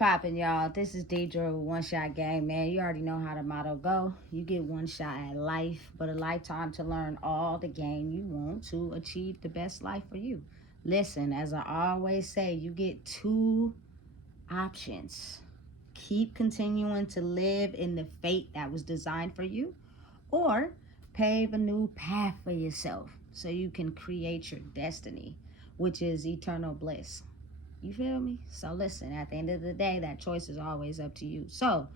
poppin', y'all? This is Deidre with One Shot Game, man. You already know how the motto go. You get one shot at life, but a lifetime to learn all the game you want to achieve the best life for you. Listen, as I always say, you get two options. Keep continuing to live in the fate that was designed for you, or pave a new path for yourself so you can create your destiny, which is eternal bliss. You feel me? So listen, at the end of the day, that choice is always up to you. So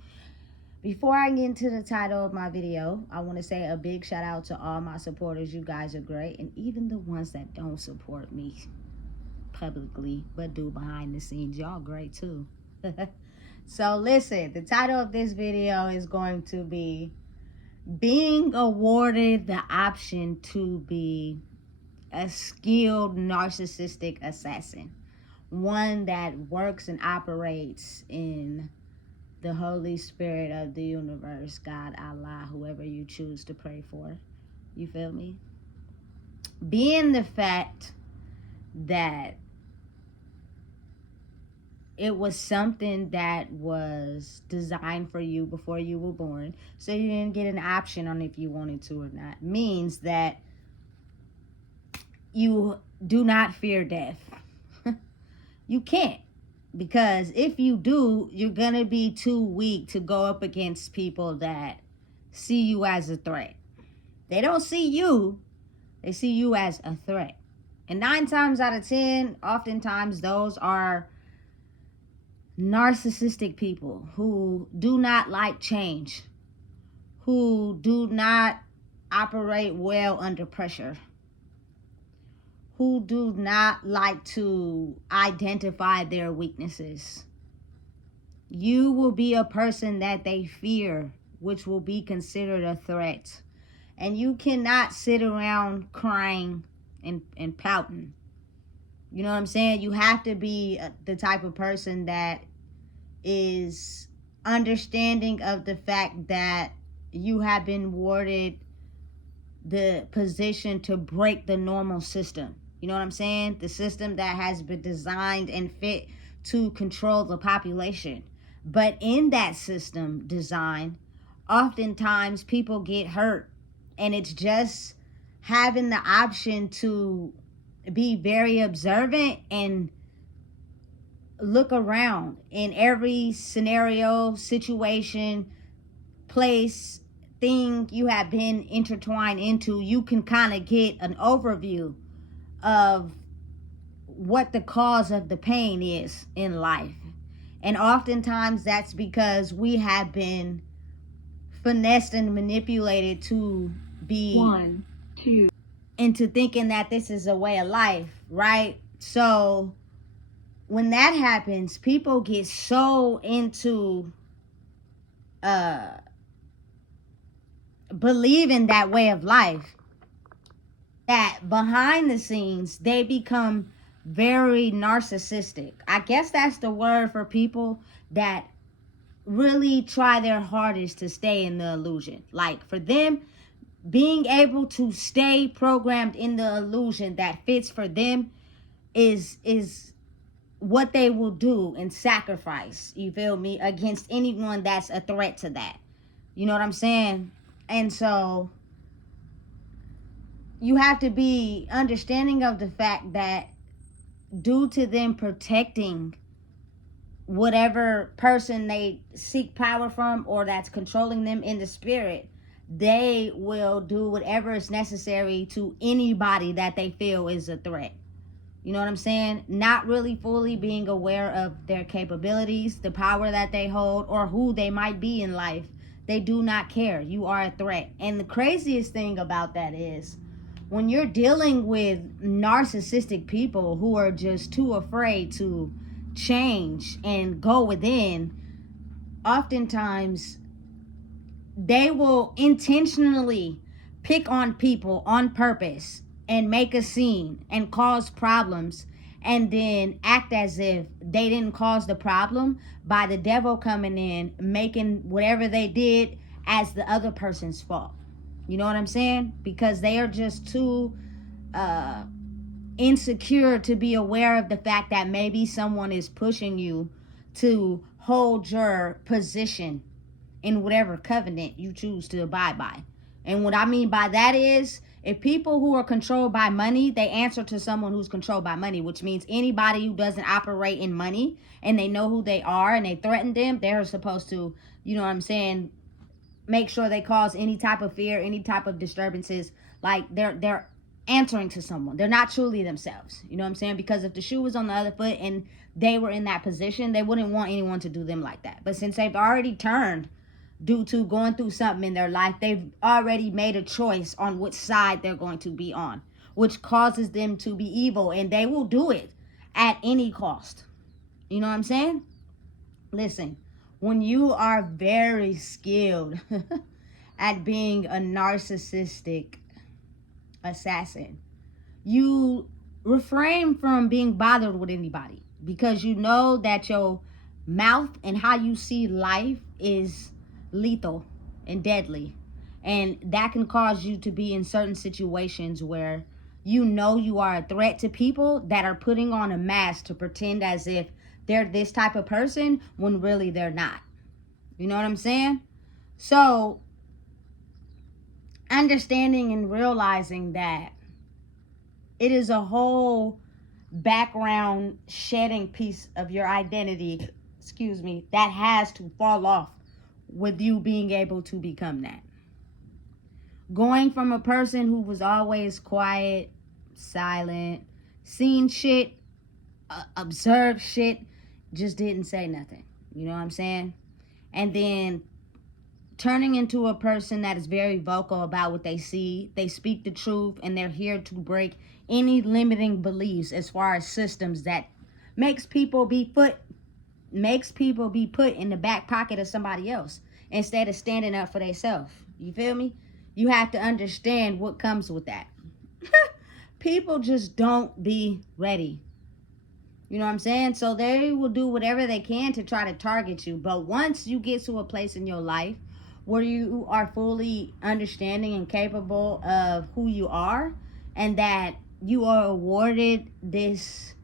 before I get into the title of my video, I want to say a big shout out to all my supporters. You guys are great. And even the ones that don't support me publicly, but do behind the scenes, y'all great too. So listen, the title of this video is going to be being awarded the option to be a skilled narcissistic assassin. One that works and operates in the Holy Spirit of the universe, God, Allah, whoever you choose to pray for. You feel me? Being the fact that it was something that was designed for you before you were born, so you didn't get an option on if you wanted to or not, means that you do not fear death. You can't, because if you do, you're going to be too weak to go up against people that see you as a threat. They don't see you, they see you as a threat. And 9 times out of 10, oftentimes those are narcissistic people who do not like change, who do not operate well under pressure, who do not like to identify their weaknesses. You will be a person that they fear, which will be considered a threat. And you cannot sit around crying and pouting. You know what I'm saying? You have to be the type of person that is understanding of the fact that you have been awarded the position to break the normal system. You know what I'm saying? The system that has been designed and fit to control the population. But in that system design, oftentimes people get hurt. And it's just having the option to be very observant and look around in every scenario, situation, place, thing you have been intertwined into. You can kind of get an overview of what the cause of the pain is in life. And oftentimes that's because we have been finessed and manipulated to be into thinking that this is a way of life, right? So when that happens, people get so into believing that way of life that behind the scenes they become very narcissistic. I guess that's the word for people that really try their hardest to stay in the illusion. Like for them, being able to stay programmed in the illusion that fits for them is what they will do and sacrifice, you feel me, against anyone that's a threat to that. You know what I'm saying? And so you have to be understanding of the fact that due to them protecting whatever person they seek power from or that's controlling them in the spirit, they will do whatever is necessary to anybody that they feel is a threat. You know what I'm saying? Not really fully being aware of their capabilities, the power that they hold, or who they might be in life. They do not care. You are a threat. And the craziest thing about that is when you're dealing with narcissistic people who are just too afraid to change and go within, oftentimes they will intentionally pick on people on purpose and make a scene and cause problems, and then act as if they didn't cause the problem by the devil coming in, making whatever they did as the other person's fault. You know what I'm saying? Because they are just too insecure to be aware of the fact that maybe someone is pushing you to hold your position in whatever covenant you choose to abide by. And what I mean by that is, if people who are controlled by money, they answer to someone who's controlled by money, which means anybody who doesn't operate in money and they know who they are and they threaten them, they're supposed to, you know what I'm saying, make sure they cause any type of fear, any type of disturbances. Like they're answering to someone. They're not truly themselves. You know what I'm saying? Because if the shoe was on the other foot and they were in that position, they wouldn't want anyone to do them like that. But since they've already turned due to going through something in their life, they've already made a choice on which side they're going to be on, which causes them to be evil, and they will do it at any cost. You know what I'm saying? Listen, when you are very skilled at being a narcissistic assassin, you refrain from being bothered with anybody, because you know that your mouth and how you see life is lethal and deadly, and that can cause you to be in certain situations where you know you are a threat to people that are putting on a mask to pretend as if they're this type of person when really they're not. You know what I'm saying? So understanding and realizing that it is a whole background shedding piece of your identity, that has to fall off with you being able to become that. Going from a person who was always quiet, silent, seen shit, observed shit, just didn't say nothing. You know what I'm saying? And then turning into a person that is very vocal about what they see. They speak the truth, and they're here to break any limiting beliefs as far as systems that makes people be put in the back pocket of somebody else instead of standing up for themselves. You feel me? You have to understand what comes with that. People just don't be ready. You know what I'm saying? So they will do whatever they can to try to target you. But once you get to a place in your life where you are fully understanding and capable of who you are, and that you are awarded this,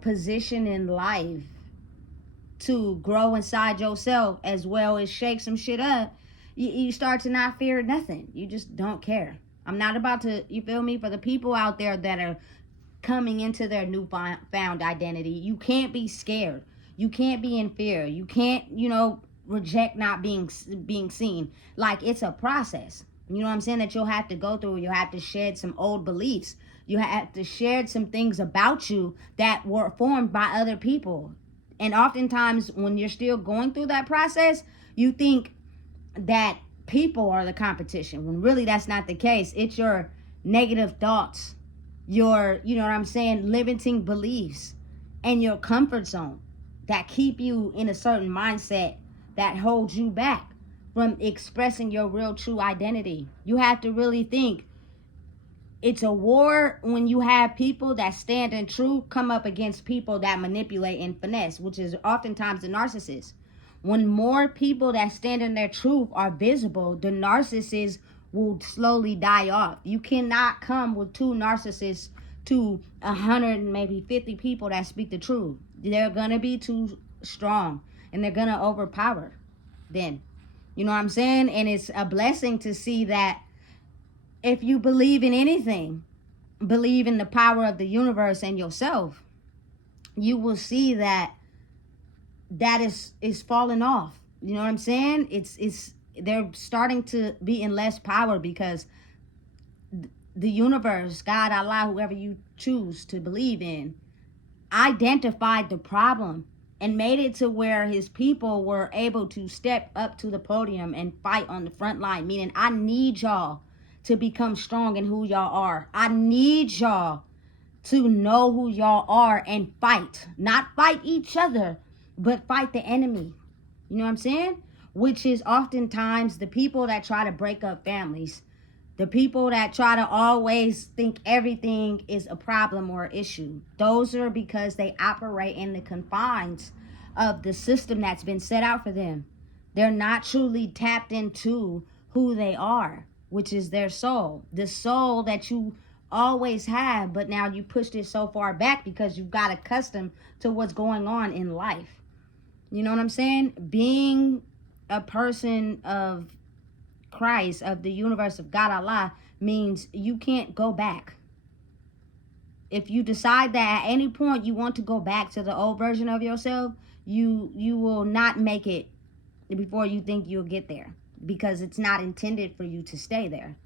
position in life to grow inside yourself as well as shake some shit up, you start to not fear nothing. You just don't care. I'm not about to, you feel me? For the people out there that are coming into their newfound identity, you can't be scared. You can't be in fear. You can't, reject not being seen. Like, it's a process. You know what I'm saying? That you'll have to go through. You'll have to shed some old beliefs. You have to shed some things about you that were formed by other people. And oftentimes when you're still going through that process, you think that people are the competition, when really that's not the case. It's your negative thoughts, your, limiting beliefs, and your comfort zone that keep you in a certain mindset that holds you back from expressing your real true identity. You have to really think it's a war when you have people that stand in truth come up against people that manipulate and finesse, which is oftentimes the narcissist. When more people that stand in their truth are visible, the narcissist will slowly die off. You cannot come with two narcissists to 100 and maybe 50 people that speak the truth. They're going to be too strong, and they're going to overpower then. You know what I'm saying? And it's a blessing to see that if you believe in anything, believe in the power of the universe and yourself, you will see that is falling off. You know what I'm saying? It's they're starting to be in less power because the universe, God, Allah, whoever you choose to believe in, identified the problem and made it to where his people were able to step up to the podium and fight on the front line. Meaning, I need y'all to become strong in who y'all are. I need y'all to know who y'all are and fight. Not fight each other, but fight the enemy. You know what I'm saying? Which is oftentimes the people that try to break up families. The people that try to always think everything is a problem or issue. Those are because they operate in the confines of the system that's been set out for them. They're not truly tapped into who they are, which is their soul. The soul that you always have, but now you pushed it so far back because you got accustomed to what's going on in life. You know what I'm saying? Being a person of Christ, of the universe, of God, Allah, means you can't go back. If you decide that at any point you want to go back to the old version of yourself, you will not make it before you think you'll get there, because it's not intended for you to stay there.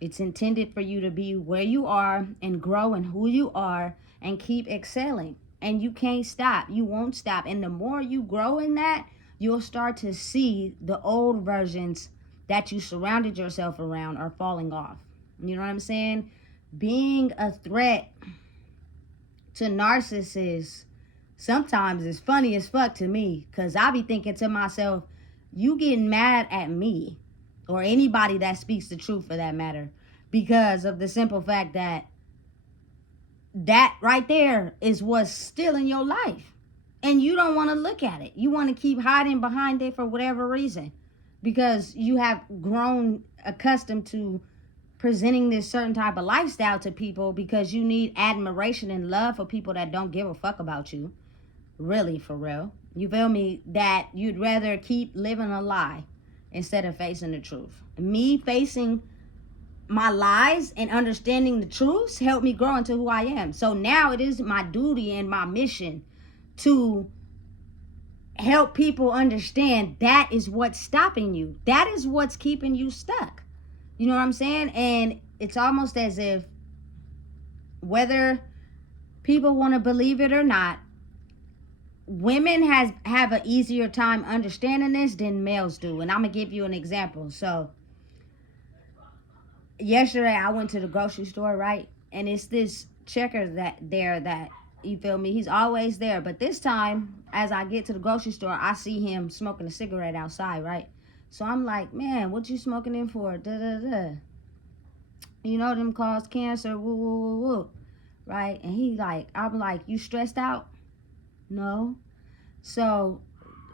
It's intended for you to be where you are and grow in who you are and keep excelling. And you can't stop. You won't stop. And the more you grow in that, you'll start to see the old versions that you surrounded yourself around are falling off. You know what I'm saying? Being a threat to narcissists sometimes is funny as fuck to me, because I be thinking to myself, you getting mad at me or anybody that speaks the truth for that matter, because of the simple fact that that right there is what's still in your life, and you don't want to look at it. You want to keep hiding behind it for whatever reason, because you have grown accustomed to presenting this certain type of lifestyle to people, because you need admiration and love for people that don't give a fuck about you. Really, for real. You feel me? That you'd rather keep living a lie instead of facing the truth. Me facing my lies and understanding the truths helped me grow into who I am. So now it is my duty and my mission to help people understand that is what's stopping you. That is what's keeping you stuck. You know what I'm saying? And it's almost as if, whether people want to believe it or not, women have an easier time understanding this than males do. And I'm going to give you an example. So yesterday I went to the grocery store, right? And it's this checker that, you feel me, he's always there. But this time, as I get to the grocery store, I see him smoking a cigarette outside, right? So I'm like, man, what you smoking in for? Da, da, da. You know them cause cancer, woo, woo, woo, woo. Right? And he like, I'm like, you stressed out? No. So,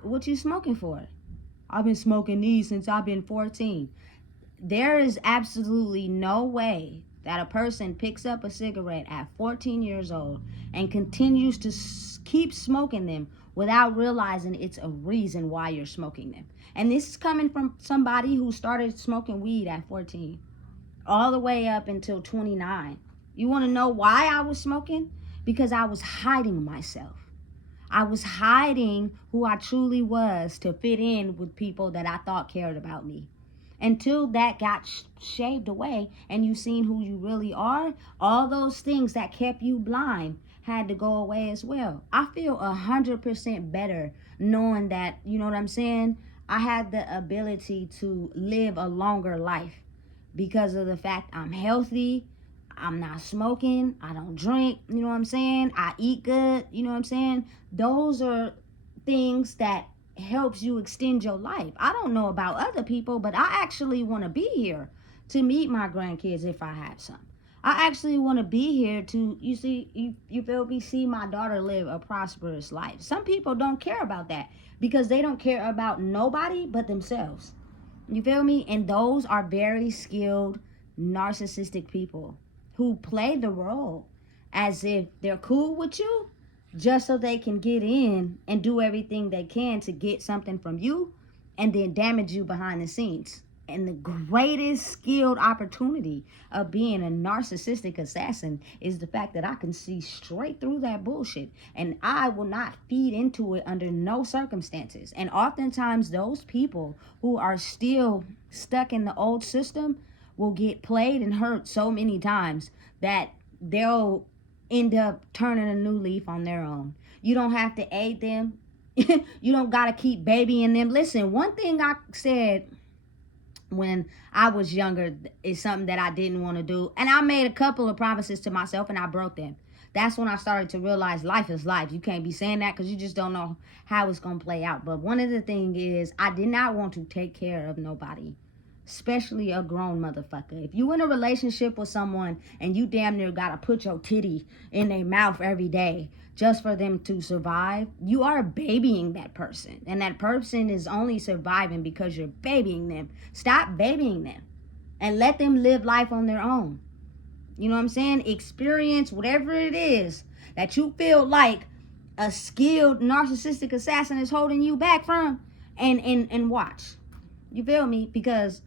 what you smoking for? I've been smoking these since I've been 14. There is absolutely no way that a person picks up a cigarette at 14 years old and continues to keep smoking them without realizing it's a reason why you're smoking them. And this is coming from somebody who started smoking weed at 14 all the way up until 29. You want to know why I was smoking? Because I was hiding myself. I was hiding who I truly was to fit in with people that I thought cared about me. Until that got shaved away and you seen who you really are, all those things that kept you blind had to go away as well. I feel 100% better knowing that, you know what I'm saying, I had the ability to live a longer life because of the fact I'm healthy, I'm not smoking, I don't drink, you know what I'm saying, I eat good, you know what I'm saying. Those are things that helps you extend your life. I don't know about other people, but I actually want to be here to meet my grandkids if I have some. I actually want to be here to, you feel me, see my daughter live a prosperous life. Some people don't care about that because they don't care about nobody but themselves. You feel me? And those are very skilled, narcissistic people who play the role as if they're cool with you just so they can get in and do everything they can to get something from you and then damage you behind the scenes. And the greatest skilled opportunity of being a narcissistic assassin is the fact that I can see straight through that bullshit and I will not feed into it under no circumstances. And oftentimes those people who are still stuck in the old system will get played and hurt so many times that they'll end up turning a new leaf on their own. You don't have to aid them. You don't got to keep babying them. Listen, one thing I said when I was younger is something that I didn't want to do. And I made a couple of promises to myself and I broke them. That's when I started to realize life is life. You can't be saying that because you just don't know how it's going to play out. But one of the things is I did not want to take care of nobody, especially a grown motherfucker. If you in a relationship with someone and you damn near gotta put your titty in their mouth every day just for them to survive, you are babying that person. And that person is only surviving because you're babying them. Stop babying them and let them live life on their own. You know what I'm saying? Experience whatever it is that you feel like a skilled narcissistic assassin is holding you back from. And watch. You feel me? Because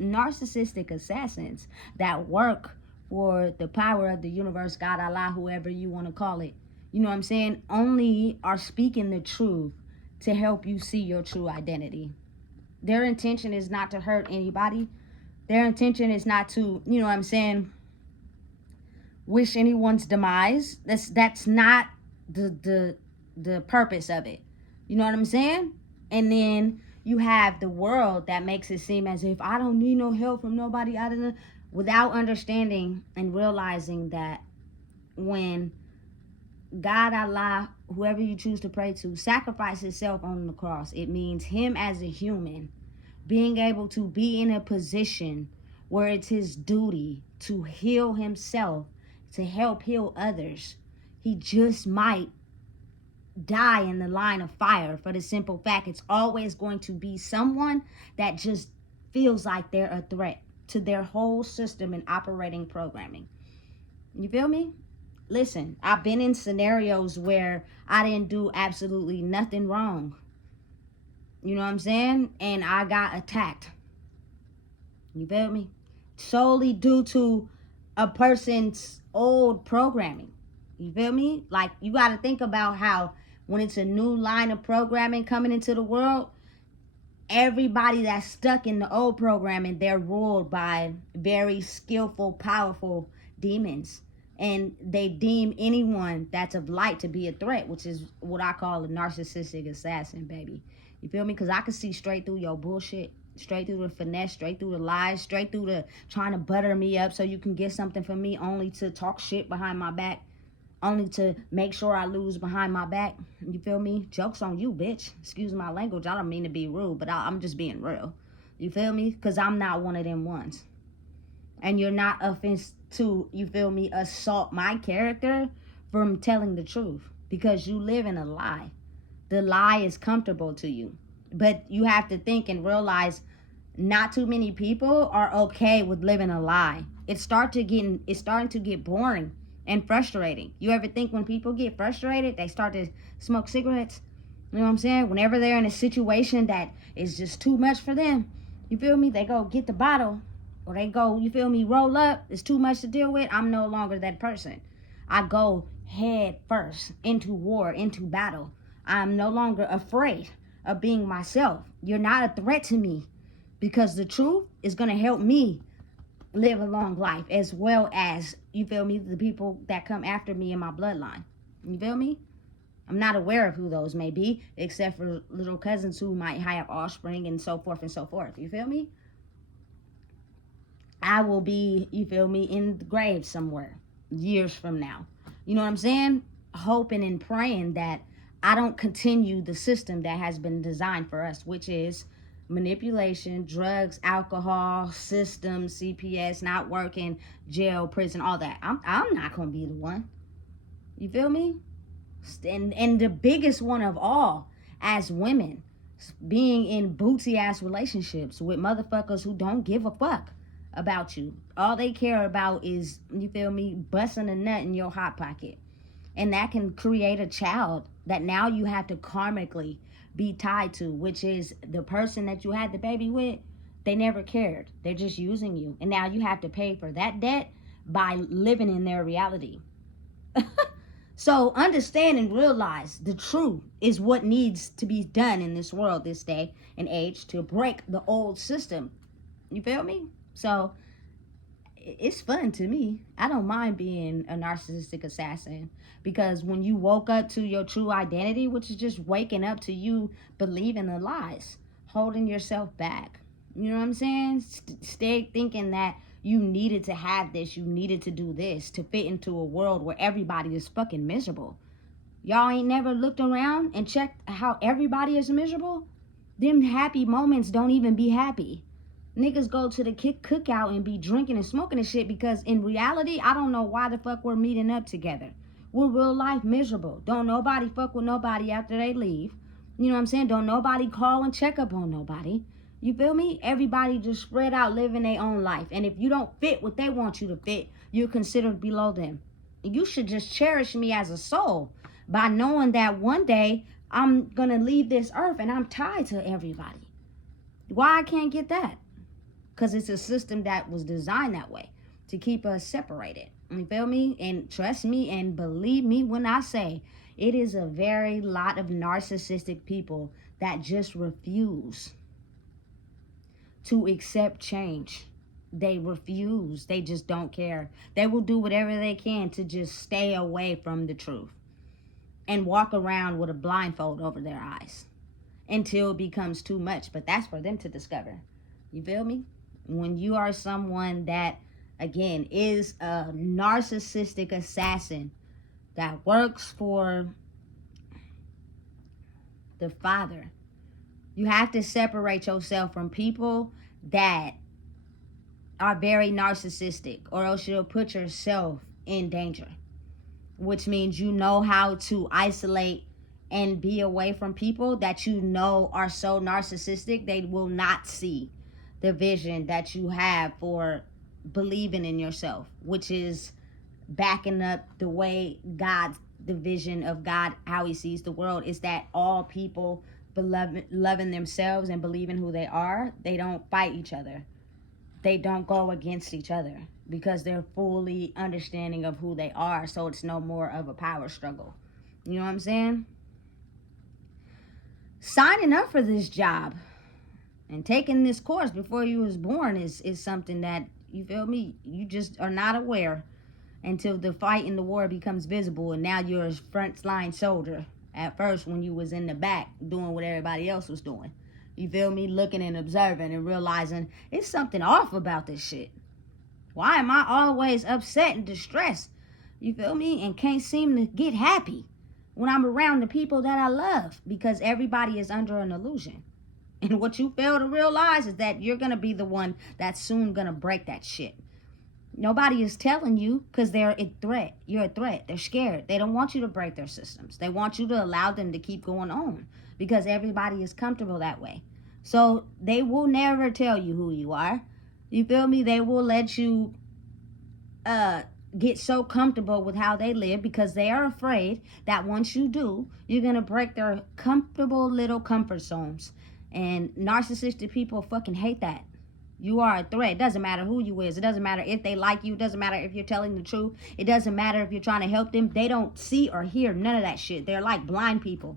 narcissistic assassins that work for the power of the universe, God, Allah, whoever you want to call it, you know what I'm saying, only are speaking the truth to help you see your true identity. Their intention is not to hurt anybody. Their intention is not to, you know what I'm saying, wish anyone's demise. That's not the purpose of it. You know what I'm saying? And then you have the world that makes it seem as if I don't need no help from nobody without understanding and realizing that when God, Allah, whoever you choose to pray to, sacrifice himself on the cross, it means him as a human being able to be in a position where it's his duty to heal himself, to help heal others. He just might die in the line of fire for the simple fact it's always going to be someone that just feels like they're a threat to their whole system and operating programming. You feel me? Listen, I've been in scenarios where I didn't do absolutely nothing wrong. You know what I'm saying? And I got attacked. You feel me? Solely due to a person's old programming. You feel me? Like, you got to think about how when it's a new line of programming coming into the world, everybody that's stuck in the old programming, they're ruled by very skillful, powerful demons. And they deem anyone that's of light to be a threat, which is what I call a narcissistic assassin, baby. You feel me? Because I can see straight through your bullshit, straight through the finesse, straight through the lies, straight through the trying to butter me up so you can get something from me, only to talk shit behind my back, only to make sure I lose behind my back. You feel me? Joke's on you, bitch. Excuse my language. I don't mean to be rude, but I'm just being real. You feel me? Because I'm not one of them ones. And you're not offense to, you feel me, assault my character from telling the truth. Because you live in a lie. The lie is comfortable to you. But you have to think and realize not too many people are okay with living a lie. It's starting to get boring and frustrating. You ever think when people get frustrated, they start to smoke cigarettes? You know what I'm saying? Whenever they're in a situation that is just too much for them, you feel me? They go get the bottle, or they go, you feel me, roll up. It's too much to deal with. I'm no longer that person. I go head first into war, into battle. I'm no longer afraid of being myself. You're not a threat to me, because the truth is going to help me live a long life, as well as, you feel me, the people that come after me in my bloodline. You feel me? I'm not aware of who those may be, except for little cousins who might have offspring and so forth and so forth. You feel me? I will be, you feel me, in the grave somewhere years from now. You know what I'm saying? Hoping and praying that I don't continue the system that has been designed for us, which is manipulation, drugs, alcohol, systems, CPS, not working, jail, prison, all that. I'm not going to be the one. You feel me? And the biggest one of all, as women, being in booty-ass relationships with motherfuckers who don't give a fuck about you. All they care about is, you feel me, busting a nut in your hot pocket. And that can create a child that now you have to karmically be tied to, which is the person that you had the baby with. They never cared. They're just using you. And now you have to pay for that debt by living in their reality. So understand and realize the truth is what needs to be done in this world, this day and age, to break the old system. You feel me? So it's fun to me. I don't mind being a narcissistic assassin, because when you woke up to your true identity, which is just waking up to you believing the lies, holding yourself back, you know what I'm saying? Stay thinking that you needed to have this, you needed to do this to fit into a world where everybody is fucking miserable. Y'all ain't never looked around and checked how everybody is miserable? Them happy moments don't even be happy. Niggas go to the cookout and be drinking and smoking and shit, because in reality, I don't know why the fuck we're meeting up together. We're real life miserable. Don't nobody fuck with nobody after they leave. You know what I'm saying? Don't nobody call and check up on nobody. You feel me? Everybody just spread out living their own life. And if you don't fit what they want you to fit, you're considered below them. You should just cherish me as a soul, by knowing that one day I'm going to leave this earth and I'm tied to everybody. Why I can't get that? Because it's a system that was designed that way, to keep us separated. You feel me? And trust me and believe me when I say it is a very lot of narcissistic people that just refuse to accept change. They refuse. They just don't care. They will do whatever they can to just stay away from the truth and walk around with a blindfold over their eyes until it becomes too much. But that's for them to discover. You feel me? When you are someone that, again, is a narcissistic assassin that works for the Father, you have to separate yourself from people that are very narcissistic, or else you'll put yourself in danger, which means you know how to isolate and be away from people that you know are so narcissistic they will not see the vision that you have for believing in yourself, which is backing up the way God's, the vision of God, how he sees the world, is that all people loving themselves and believing who they are, they don't fight each other. They don't go against each other because they're fully understanding of who they are. So it's no more of a power struggle. You know what I'm saying? Signing up for this job and taking this course before you was born is something that, you feel me, you just are not aware until the fight in the war becomes visible, and now you're a front line soldier at first when you was in the back doing what everybody else was doing. You feel me? Looking and observing and realizing it's something off about this shit. Why am I always upset and distressed? You feel me? And can't seem to get happy when I'm around the people that I love, because everybody is under an illusion. And what you fail to realize is that you're going to be the one that's soon going to break that shit. Nobody is telling you because they're a threat. You're a threat. They're scared. They don't want you to break their systems. They want you to allow them to keep going on because everybody is comfortable that way. So they will never tell you who you are. You feel me? They will let you get so comfortable with how they live because they are afraid that once you do, you're going to break their comfortable little comfort zones. And narcissistic people fucking hate that. You are a threat. It doesn't matter who you is. It doesn't matter if they like you. It doesn't matter if you're telling the truth. It doesn't matter if you're trying to help them. They don't see or hear none of that shit. They're like blind people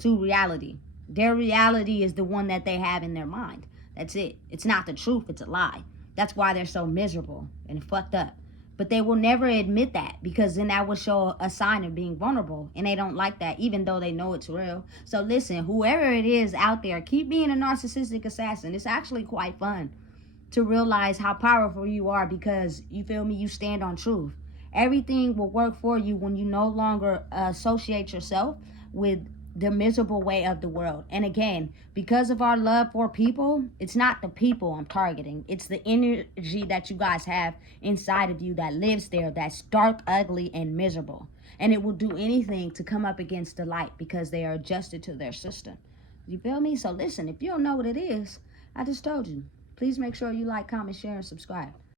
to reality. Their reality is the one that they have in their mind. That's it. It's not the truth. It's a lie. That's why they're so miserable and fucked up. But they will never admit that, because then that will show a sign of being vulnerable. And they don't like that, even though they know it's real. So listen, whoever it is out there, keep being a narcissistic assassin. It's actually quite fun to realize how powerful you are, because, you feel me, you stand on truth. Everything will work for you when you no longer associate yourself with the miserable way of the world. And again, because of our love for people, it's not the people I'm targeting. It's the energy that you guys have inside of you that lives there, that's dark, ugly, and miserable. And it will do anything to come up against the light because they are adjusted to their system. You feel me? So listen, if you don't know what it is, I just told you. Please make sure you like, comment, share, and subscribe.